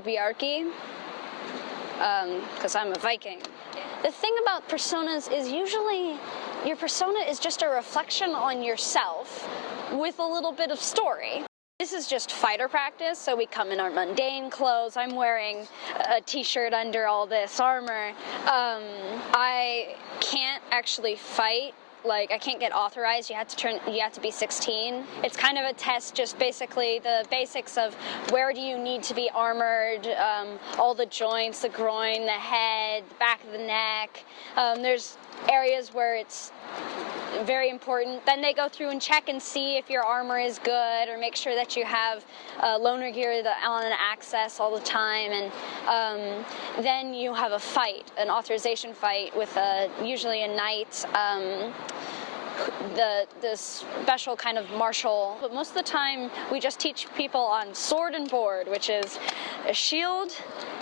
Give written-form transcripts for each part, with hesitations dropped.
patriarchy, because I'm a Viking. The thing about personas is usually your persona is just a reflection on yourself with a little bit of story. This is just fighter practice, so we come in our mundane clothes. I'm wearing a t-shirt under all this armor. I can't actually fight. Like, I can't get authorized. You have to be 16. It's kind of a test, just basically the basics of where do you need to be armored, all the joints, the groin, the head, the back of the neck. There's areas where it's very important. Then they go through and check and see if your armor is good, or make sure that you have loaner gear on access all the time. And then you have a fight, an authorization fight with usually a knight, the special kind of martial. But most of the time we just teach people on sword and board, which is a shield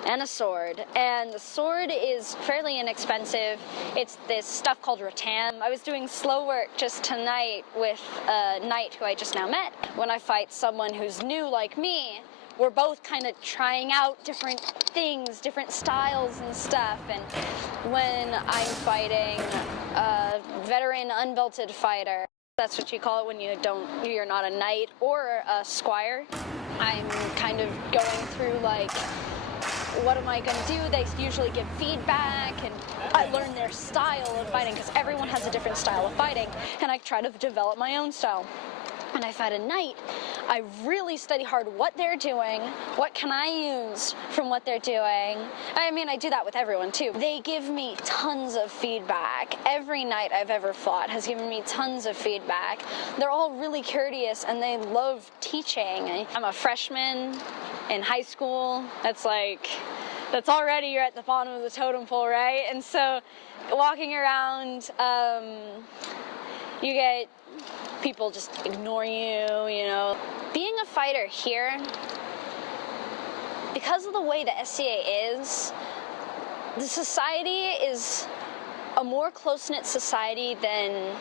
and a sword. And the sword is fairly inexpensive. It's this stuff called rattan. I was doing slow work just tonight with a knight who I just now met. When I fight someone who's new like me, we're both kind of trying out different things, different styles and stuff. And when I'm fighting a veteran unbelted fighter, that's what you call it when you're not a knight or a squire. I'm kind of going through like, what am I going to do? They usually give feedback, and I learn their style of fighting, because everyone has a different style of fighting, and I try to develop my own style. When I fight a knight, I really study hard what they're doing, what can I use from what they're doing. I mean, I do that with everyone too. They give me tons of feedback. Every knight I've ever fought has given me tons of feedback. They're all really courteous and they love teaching. I'm a freshman in high school. That's already, you're at the bottom of the totem pole, right? And so walking around, you get people just ignore you, you know. Being a fighter here, because of the way the SCA is, the society is a more close-knit society than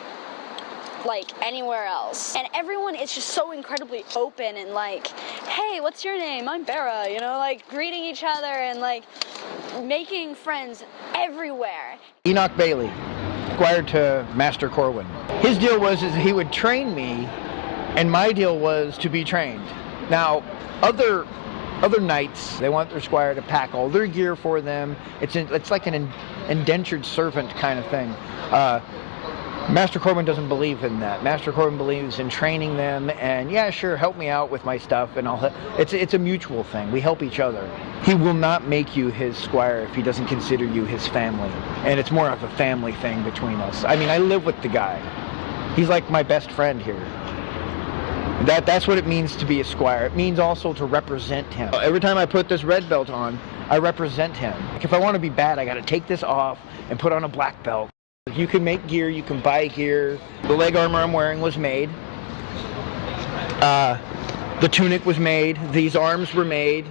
like anywhere else. And everyone is just so incredibly open and like, hey, what's your name? I'm Bera, you know, like greeting each other and like making friends everywhere. Enoch Bailey, squire to Master Corwin. His deal was he would train me, and my deal was to be trained. Now, other knights, they want their squire to pack all their gear for them. It's like an indentured servant kind of thing. Master Corwin doesn't believe in that. Master Corwin believes in training them, and yeah, sure, help me out with my stuff, and it's a mutual thing. We help each other. He will not make you his squire if he doesn't consider you his family, and it's more of a family thing between us. I mean, I live with the guy. He's like my best friend here. That's what it means to be a squire. It means also to represent him. Every time I put this red belt on, I represent him. If I want to be bad, I got to take this off and put on a black belt. You can make gear, you can buy gear. The leg armor I'm wearing was made. The tunic was made. These arms were made.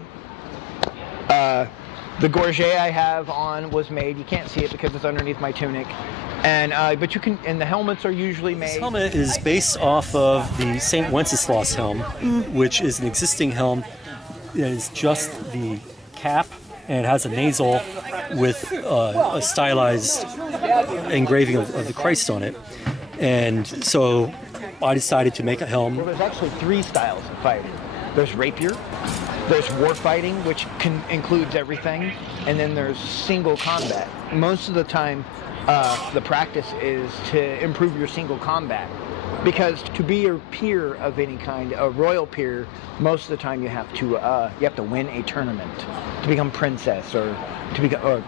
The gorget I have on was made. You can't see it because it's underneath my tunic. And but you can, and the helmets are usually made. This helmet is based off of the St. Wenceslas helm, which is an existing helm. It is just the cap, and it has a nasal with a stylized engraving of the Christ on it. And so I decided to make a helm. Well, there's actually 3 styles of fighting. There's rapier, there's war fighting, which includes everything, and then there's single combat. Most of the time, the practice is to improve your single combat. Because to be a peer of any kind, a royal peer, most of the time you have to win a tournament to become princess, or to become,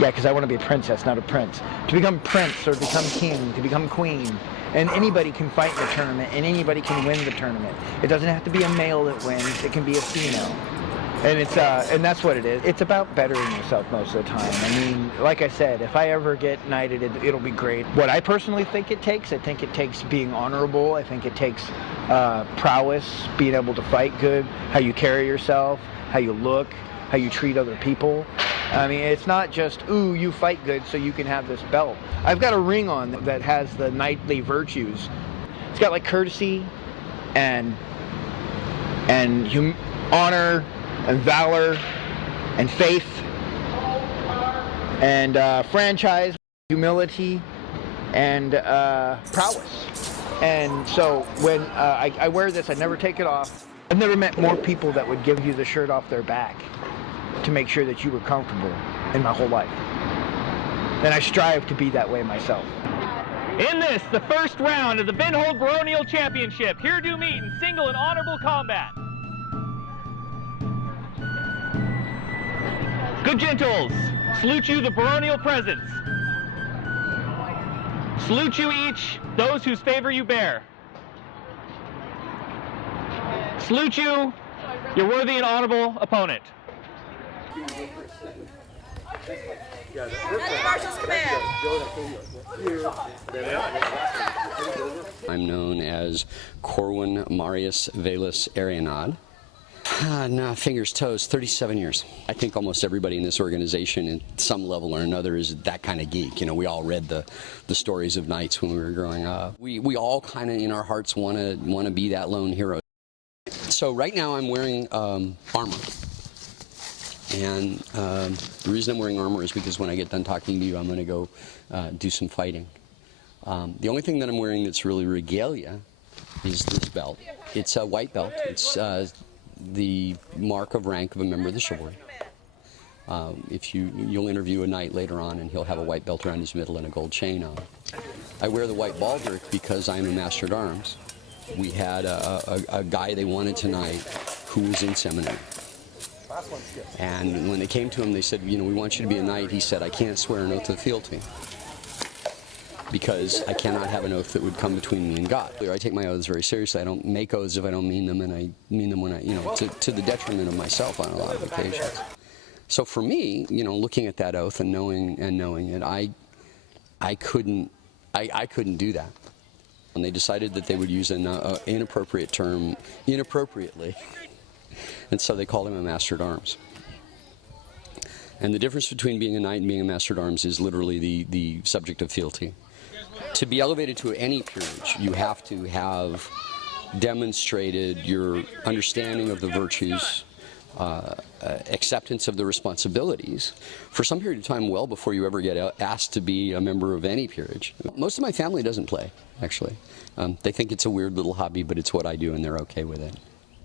because I want to be a princess, not a prince. To become prince or become king, to become queen. And anybody can fight in the tournament, and anybody can win the tournament. It doesn't have to be a male that wins, it can be a female. And and that's what it is. It's about bettering yourself most of the time. I mean, like I said, if I ever get knighted, it'll be great. What I personally think it takes, I think it takes being honorable. I think it takes prowess, being able to fight good, how you carry yourself, how you look, how you treat other people. I mean, it's not just, ooh, you fight good so you can have this belt. I've got a ring on that has the knightly virtues. It's got like courtesy and honor and valor and faith and franchise, humility, and prowess. And so when I wear this, I never take it off. I've never met more people that would give you the shirt off their back to make sure that you were comfortable in my whole life. And I strive to be that way myself. In this, the first round of the Benhold Baronial Championship, here to meet in single and honorable combat. Good gentles, salute you the baronial presence. Salute you each, those whose favor you bear. Salute you, your worthy and honorable opponent. I'm known as Corwin Marius Velis Arianad. No, fingers, toes, 37 years. I think almost everybody in this organization at some level or another is that kind of geek. You know, we all read the stories of knights when we were growing up. We all kind of in our hearts want to be that lone hero. So right now I'm wearing armor. And the reason I'm wearing armor is because when I get done talking to you, I'm going to go do some fighting. The only thing that I'm wearing that's really regalia is this belt. It's a white belt. It's the mark of rank of a member of the chivalry. If you'll interview a knight later on, and he'll have a white belt around his middle and a gold chain on. I wear the white baldric because I'm a master at arms. We had a guy they wanted tonight who was in seminary. And when they came to him, they said, you know, we want you to be a knight. He said, I can't swear an oath of fealty because I cannot have an oath that would come between me and God. I take my oaths very seriously. I don't make oaths if I don't mean them, and I mean them when I, you know, to the detriment of myself on a lot of occasions. So for me, you know, looking at that oath and knowing it, I couldn't do that. And they decided that they would use an inappropriate term inappropriately. And so they called him a master at arms. And the difference between being a knight and being a master at arms is literally the subject of fealty. To be elevated to any peerage, you have to have demonstrated your understanding of the virtues, acceptance of the responsibilities for some period of time well before you ever get asked to be a member of any peerage. Most of my family doesn't play, actually. They think it's a weird little hobby, but it's what I do and they're okay with it.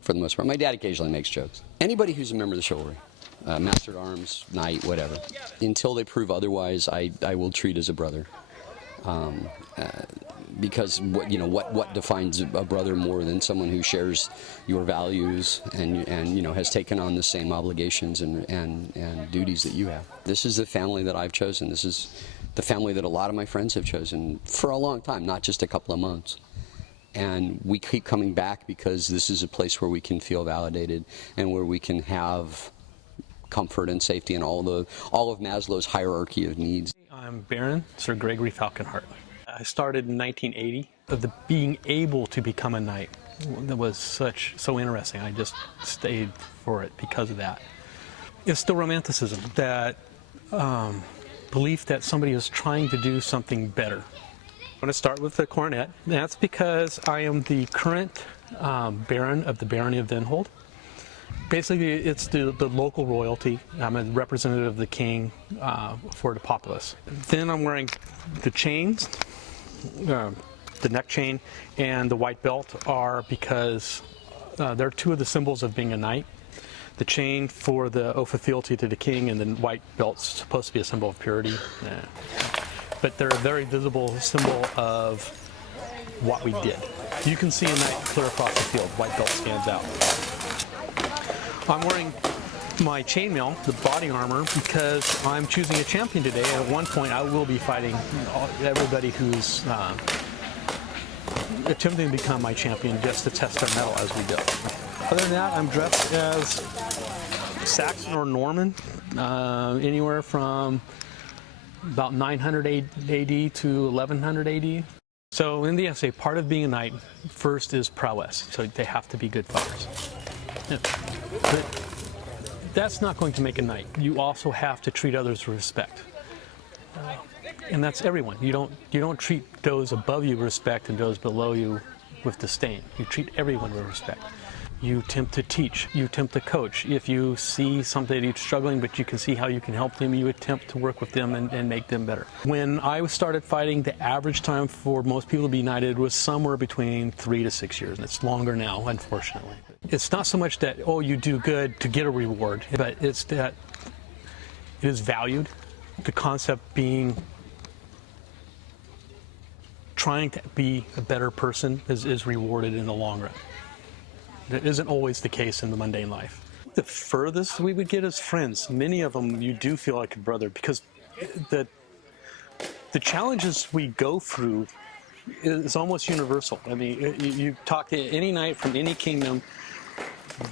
For the most part. My dad occasionally makes jokes. Anybody who's a member of the chivalry, master at arms, knight, whatever, until they prove otherwise, I will treat as a brother. Because what defines a brother more than someone who shares your values and you know has taken on the same obligations and duties that you have. This is the family that I've chosen. This is the family that a lot of my friends have chosen for a long time, not just a couple of months. And we keep coming back because this is a place where we can feel validated and where we can have comfort and safety and all of Maslow's hierarchy of needs. I'm Baron Sir Gregory Falconhart. I started in 1980. Being able to become a knight that was so interesting. I just stayed for it because of that. It's still romanticism, that belief that somebody is trying to do something better. I'm going to start with the coronet. That's because I am the current Baron of the Barony of Benhold. Basically, it's the local royalty. I'm a representative of the king for the populace. Then I'm wearing the chains, the neck chain, and the white belt are because they're two of the symbols of being a knight. The chain for the oath of fealty to the king, and the white belt's supposed to be a symbol of purity. But they're a very visible symbol of what we did. You can see a knight clear across the field. White belt stands out. I'm wearing my chainmail, the body armor, because I'm choosing a champion today. At one point, I will be fighting everybody who's attempting to become my champion, just to test our mettle as we go. Other than that, I'm dressed as Saxon or Norman, anywhere from about 900 AD to 1100 AD. So in the essay, part of being a knight first is prowess. So they have to be good fighters. Yeah. But that's not going to make a knight. You also have to treat others with respect. And that's everyone. You don't treat those above you with respect and those below you with disdain. You treat everyone with respect. You attempt to teach, you attempt to coach. If you see somebody who's struggling but you can see how you can help them, you attempt to work with them and make them better. When I started fighting, the average time for most people to be knighted was somewhere between 3 to 6 years, and it's longer now, unfortunately. It's not so much that, oh, you do good to get a reward, but it's that it is valued. The concept being trying to be a better person is rewarded in the long run. That isn't always the case in the mundane life. The furthest we would get is friends. Many of them you do feel like a brother, because the challenges we go through is almost universal. I mean, you talk to any knight from any kingdom,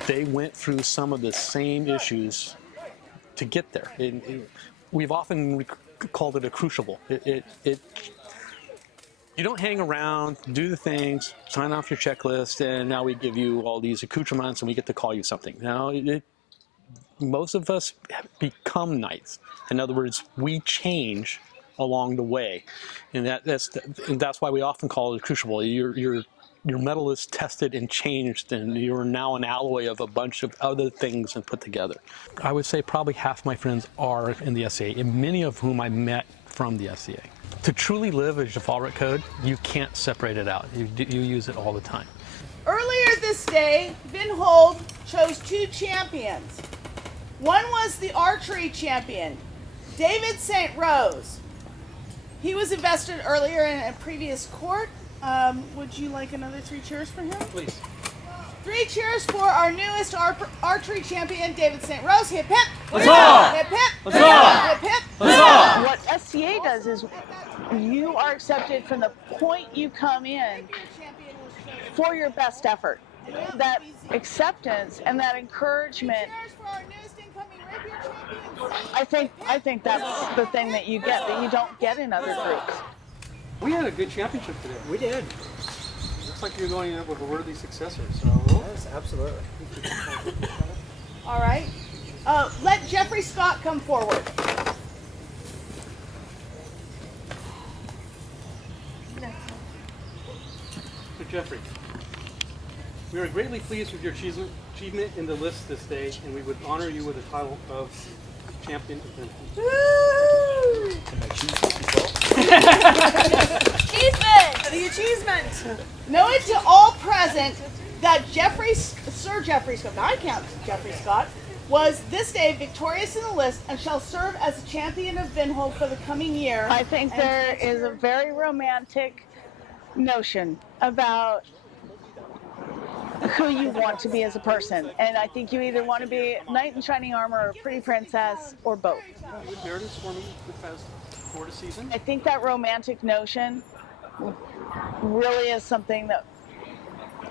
they went through some of the same issues to get there. We've often called it a crucible. You don't hang around, do the things, sign off your checklist, and now we give you all these accoutrements and we get to call you something. Now, most of us become knights. In other words, we change along the way, and that's why we often call it a crucible. Your metal is tested and changed, and you're now an alloy of a bunch of other things and put together. I would say probably half my friends are in the SCA, and many of whom I met from the SCA. To truly live a chivalric code, you can't separate it out. You use it all the time. Earlier this day, Vinhold chose 2 champions. One was the archery champion, David St. Rose. He was invested earlier in a previous court. Would you like another 3 cheers for him? Please. 3 cheers for our newest archery champion, David St. Rose. Hip hip! Let's go! Hip hip! Let's go! Hip hip! Let's go! What SCA does is you are accepted from the point you come in for your best effort. That acceptance and that encouragement, I think that's the thing that you get that you don't get in other groups. We had a good championship today. We did. Looks like you're going up with a worthy successor. So. Yes, absolutely. All right. Let Jeffrey Scott come forward. So Jeffrey, we are greatly pleased with your achievement in the list this day, and we would honor you with the title of champion of Vinhold. Woo! The achievement. Know it to all present that Sir Jeffrey Scott, not Count Jeffrey Scott, was this day victorious in the list and shall serve as a champion of Vinhold for the coming year. I think there is a very romantic notion about who you want to be as a person, and I think you either want to be a knight in shining armor or a pretty princess or both. Would Meredith Swarming the past quarter season? I think that romantic notion really is something that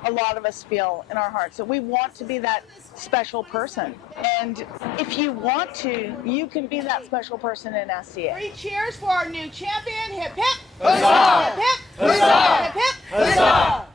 a lot of us feel in our hearts, that we want to be that special person. And if you want to, you can be that special person in SCA. 3 cheers for our new champion. Hip hip! Huzzah! Hip hip! Huzzah! Hip hip! Huzzah!